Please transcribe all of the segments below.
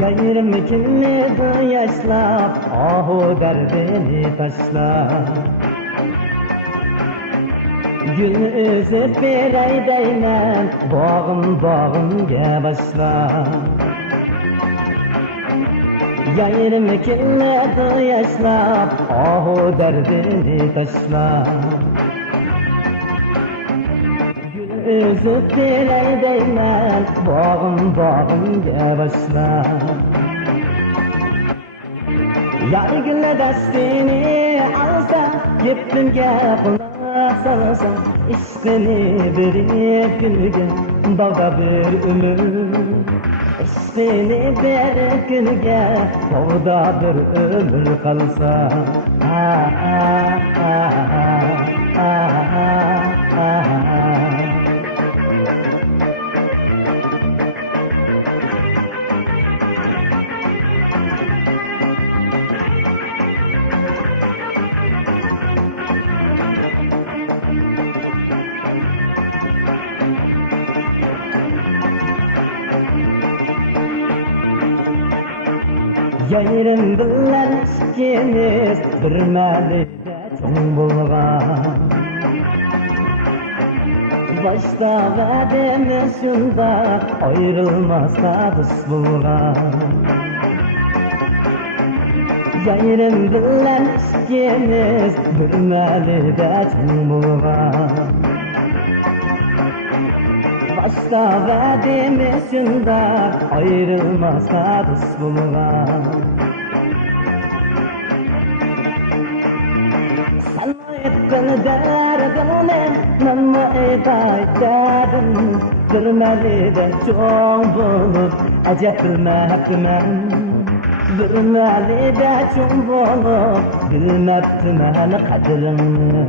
Yayırım kimledi yaşlap, ahu derdini taşlap. Gül üzüp bir aydayman, bağımga başlap. Yayırım kimledi yaşlap, ahu derdini taşlap. Üzüp bir aydayman, bağımga başlap. Yaygınla destini alsa, gepimge kulak salsa, İşteni bir günüge, bağda bir ömür. İşteni bir günüge, bağda bir ömür kalsa. Yayırım bilen ikimiz bir məlide çoğun bulğan. Başta vədimiz şunda ayrılmazsa biz bulğan. Yayırım bilen ikimiz bir məlide çoğun bulğan. Başta vədimiz şunda ayrılmazsa biz bulğan. Sen ettin derdini, men aytaydım. Bir məlide çoğun bulup, acep bilmeptimen. Bir məlide çoğun bulup, bilmeptimen kadrini.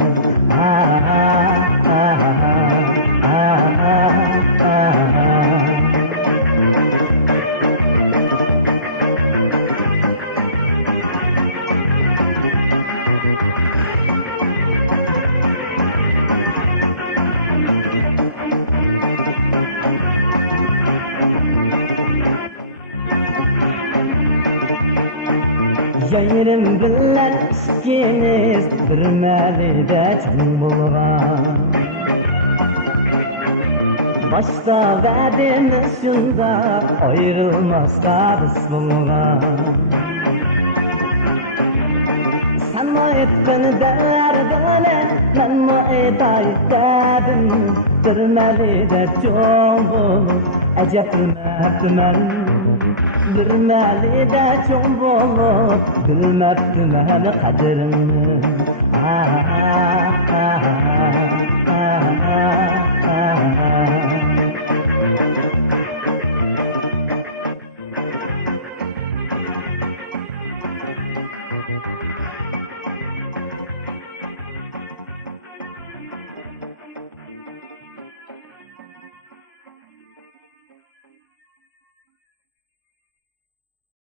Yayırım bilen ikimiz bir məlide çoğun bulğan. Başta vədimiz şunda ayrılmazsa biz bulğan. Sen ettin derdini, men aytaydım. Bir məlide çoğun bulup, acep bilmeptimen. Bir məlide çoğun bulup, bilmeptimen kadrini.